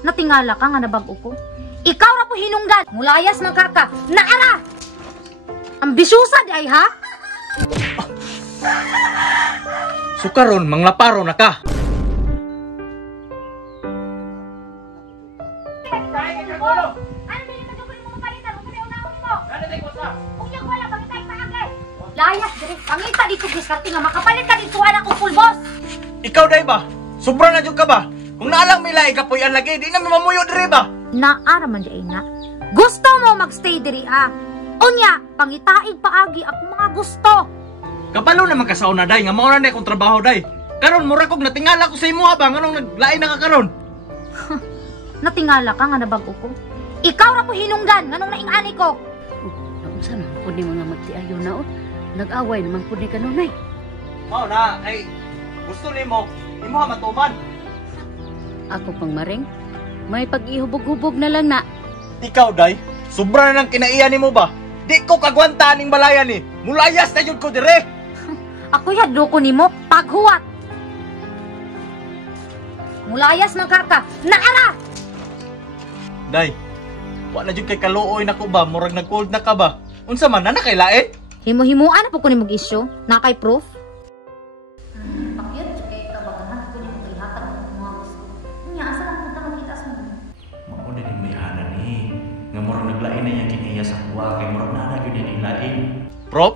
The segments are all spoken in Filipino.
Natingala ka nga nabag-o ko. Ikaw ra po hinungdan. Mulayas magkaka. Naara! Ambisyosa di ay ha? Sukaron, manglaparo na ka. Layas, dire. Pangita dito, diskarte nga makapalit ka dito, anak ko full boss. Ikaw day ba? Sobra na jud ka ba? Kung naalang may lahi kapuyan lagi, di na may mamuyo dire ba? Naara man di ay na. Gusto mo magstay diri ah. Unya, pangitaig paagi ako mga gusto. Kapalo naman ka sa una day, nga mauna na akong trabaho day. Karon mura kog natingala ko sa imo ba, nganong naglain na ka karon? Natingala ka nga nabag-o ko. Ikaw ra po hinungdan, nganong naingani ko. Naunsa man po ni mga magtiayo na o. Nag-away naman po ni kanunay. Mao na, kay gusto nimo, imo ha matuman. Ako pang maring, may pag-ihubog-hubog na lang na. Ikaw day, sobra na nang kinaiya nimo ba? Di ko kagwanta ning balayan ni. Mulayas na jud ko dire. Ako yadlo ko nimo, paghuwat. Mulayas magkaka. Naara! Day, wa na jud kay kaluoy nako ba, murag nag-cold na ka ba? Unsa man na kay lain? Himo-himuan na po ko ni mag-issue. Na kay proof. Pakyat, kay kabagahan ko ni mag-ihatag ng mga gusto. Nga, asa lang punta magkita sa mga? Mauna din may hana ni. Nga murag naglain na yung kinaya sa kuwa. Kay murag na yun yung lain. Prof,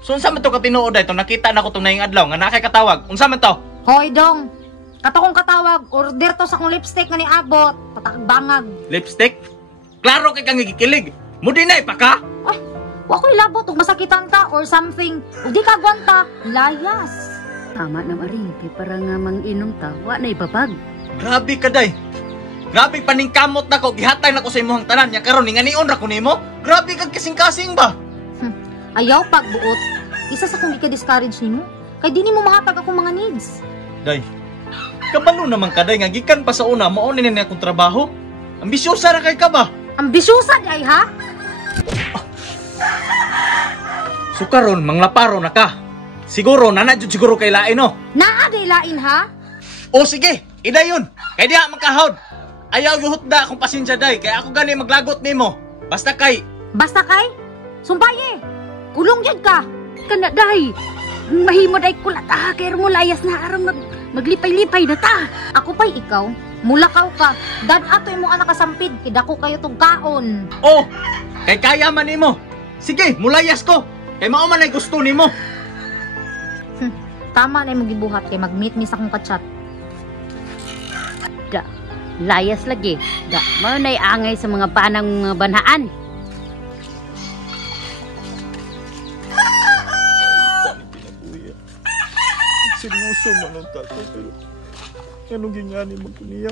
so unsa man to katinuod day to nakita na ko tong naing adlaw nga nakay katawag. Unsa man to? Hoy dong! Katakong katawag, order to sa akong lipstick nga ni abot. Patakbangag. Lipstick? Klaro kay kang gikilig. Mudi na pa ka? Ay, wa ko ilabot ug masakitan ka or something. Ug di ka gwanta, layas. Tama na maring, kay para nga mang-inom ta, wa na ibabag. Grabe ka day. Grabe paningkamot na ko, gihatay na ko sa imong tanan nya karon ninganion ra ko nimo. Grabe kag kasing-kasing ba? Ayaw pagbuot. Isa sa kung ika-discourage nimo, kay di nimo mahatag akong mga needs. Day. Kabalo naman ka day nga gikan pa sa una mao ni na akong trabaho. Ambisyosa ra kay ka ba? Ambisyosa di ay ha? Sukaron, manglaparo na ka. Siguro, nanadjud siguro kay lain, no? Naa day lain ha? O sige, idayon. Kay diha makahod. Ayaw yuhot da akong pasensya day. Kaya ako gani maglagot nimo. Basta kay... Basta kay? Sumpaye! Kulong yun ka! Kana day, mahimo day kulat ah, kay mo layas na aram maglipay-lipay na ta. Ako pa'y ikaw, mulakaw ka. Dad ato imong anak kasampid, kidako kayo tong kaon. Oh, kay kaya man nimo. Sige, mulayas ko. Kay mao man ay gusto nimo. Tama na imong gibuhat kay mag-meet mi sa akong kachat. Da, layas lagi. Da, mao nay angay sa mga panang mga banhaan. Seryoso man ang tato pero anong gingani mo ko niya?